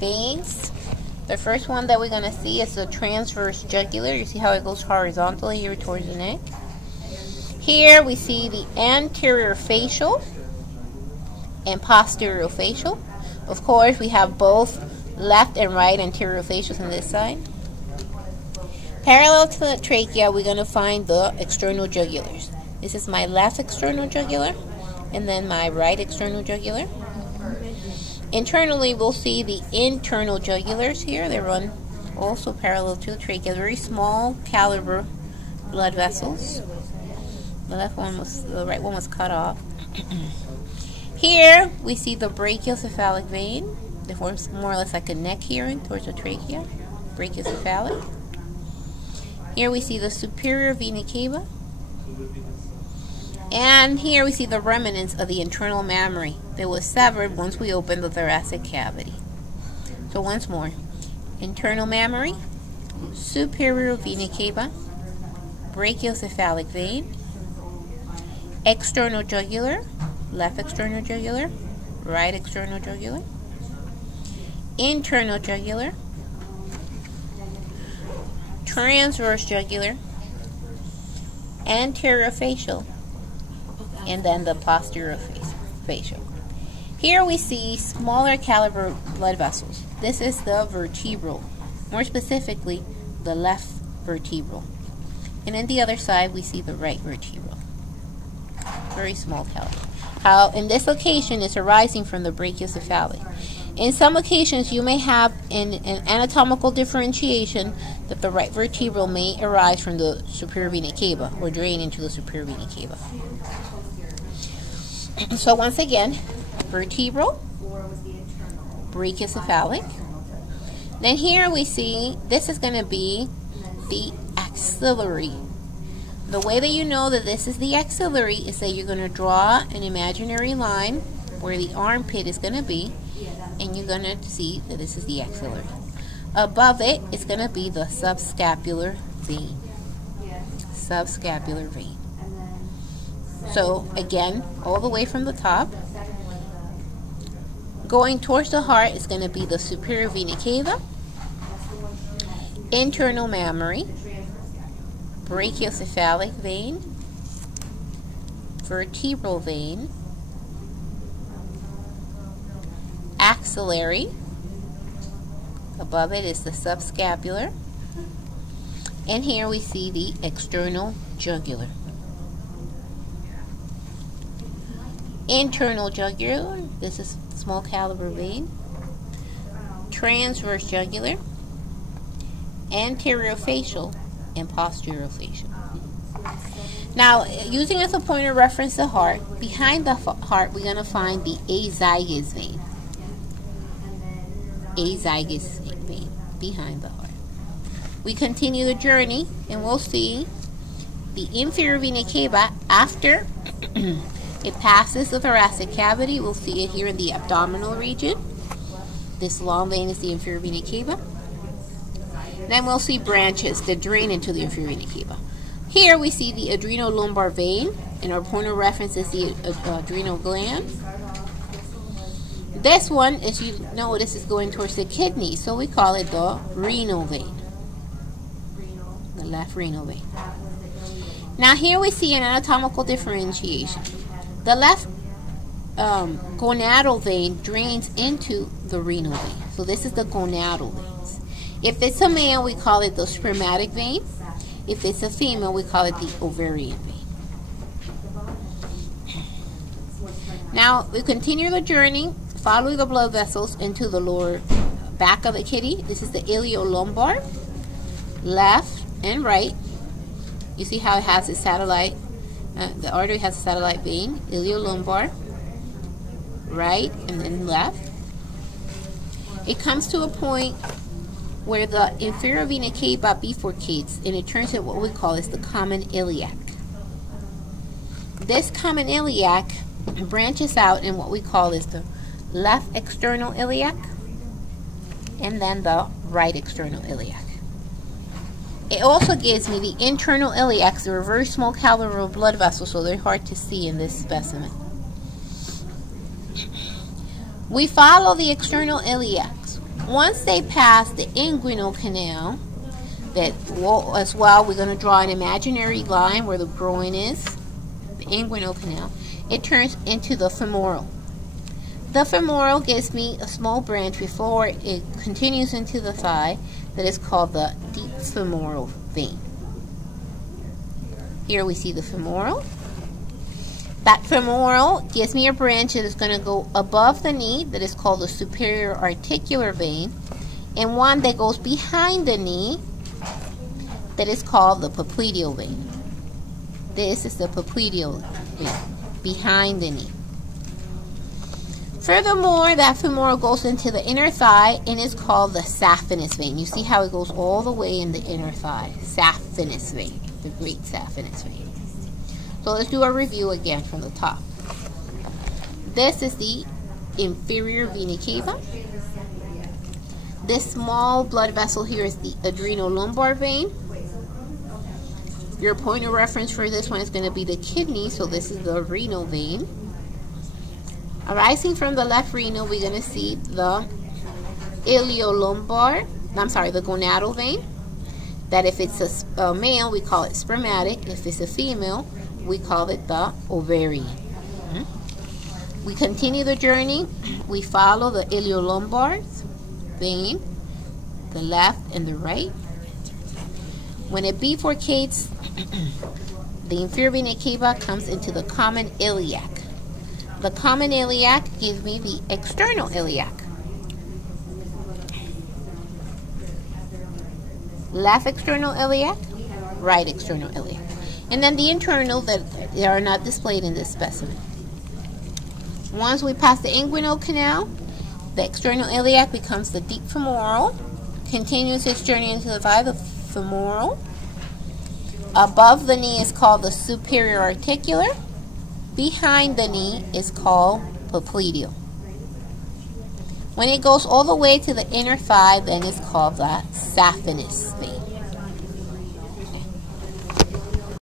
veins. The first one that we're going to see is the transverse jugular. You see how it goes horizontally here towards the neck. Here we see the anterior facial and posterior facial. Of course, we have both left and right anterior facials on this side. Parallel to the trachea, we're going to find the external jugulars. This is my left external jugular and then my right external jugular. Internally, we'll see the internal jugulars here. They run also parallel to the trachea. Very small caliber blood vessels. The right one was cut off. Here we see the brachiocephalic vein. It forms more or less like a neck here towards the trachea. Brachiocephalic. Here we see the superior vena cava. And here we see the remnants of the internal mammary that was severed once we opened the thoracic cavity. So once more, internal mammary, superior vena cava, brachiocephalic vein, external jugular, left external jugular, right external jugular, internal jugular, transverse jugular, anterior facial, and then the posterior facial. Here we see smaller caliber blood vessels. This is the vertebral, more specifically the left vertebral. And on the other side we see the right vertebral. Very small caliber. How in this location is arising from the brachiocephalic. In some occasions you may have an anatomical differentiation that the right vertebral may arise from the superior vena cava or drain into the superior vena cava. So once again, vertebral, brachiocephalic. Then here we see this is going to be the axillary. The way that you know that this is the axillary is that you're going to draw an imaginary line where the armpit is going to be, and you're going to see that this is the axillary. Above it is going to be the subscapular vein. Subscapular vein. So again, all the way from the top, going towards the heart is going to be the superior vena cava, internal mammary, brachiocephalic vein, vertebral vein, axillary. Above it is the subscapular, and here we see the external jugular. Internal jugular, this is small caliber vein, transverse jugular, anterior facial, and posterior facial. Now, using as a point of reference the heart, behind the heart we're going to find the azygous vein. Azygous vein behind the heart. We continue the journey and we'll see the inferior vena cava after it passes the thoracic cavity. We'll see it here in the abdominal region. This long vein is the inferior vena cava. Then we'll see branches that drain into the inferior vena cava. Here we see the adrenolumbar vein, and our point of reference is the adrenal gland. This one, as you know, this is going towards the kidney, so we call it the renal vein. The left renal vein. Now here we see an anatomical differentiation. The left gonadal vein drains into the renal vein. So this is the gonadal veins. If it's a male, we call it the spermatic vein. If it's a female, we call it the ovarian vein. Now we continue the journey, following the blood vessels into the lower back of the kidney. This is the iliolumbar, left and right. You see how it has a satellite, the artery has a satellite vein, iliolumbar, right and then left. It comes to a point where the inferior vena cava bifurcates and it turns into what we call is the common iliac. This common iliac branches out in what we call is the left external iliac and then the right external iliac. It also gives me the internal iliacs. They're a very small caliber of blood vessels, so they're hard to see in this specimen. We follow the external iliacs Once they pass the inguinal canal, that as well, we're going to draw an imaginary line where the groin is, the inguinal canal. It turns into the femoral. The femoral gives me a small branch before it continues into the thigh that is called the deep femoral vein. Here we see the femoral. That femoral gives me a branch that is going to go above the knee that is called the superior articular vein, and one that goes behind the knee that is called the popliteal vein. This is the popliteal vein, behind the knee. Furthermore, that femoral goes into the inner thigh and is called the saphenous vein. You see how it goes all the way in the inner thigh. Saphenous vein, the great saphenous vein. So let's do a review again from the top. This is the inferior vena cava. This small blood vessel here is the adrenolumbar vein. Your point of reference for this one is going to be the kidney, so this is the renal vein. Arising from the left renal, we're going to see the the gonadal vein. That if it's a male, we call it spermatic. If it's a female, we call it the ovarian. We continue the journey. We follow the iliolumbar vein, the left and the right. When it bifurcates, the inferior vena cava comes into the common iliac. The common iliac gives me the external iliac. Left external iliac, right external iliac. And then the internal that they are not displayed in this specimen. Once we pass the inguinal canal, the external iliac becomes the deep femoral, continues its journey into the thigh, the femoral. Above the knee is called the superior articular. Behind the knee is called popliteal. When it goes all the way to the inner thigh, then it's called the saphenous vein.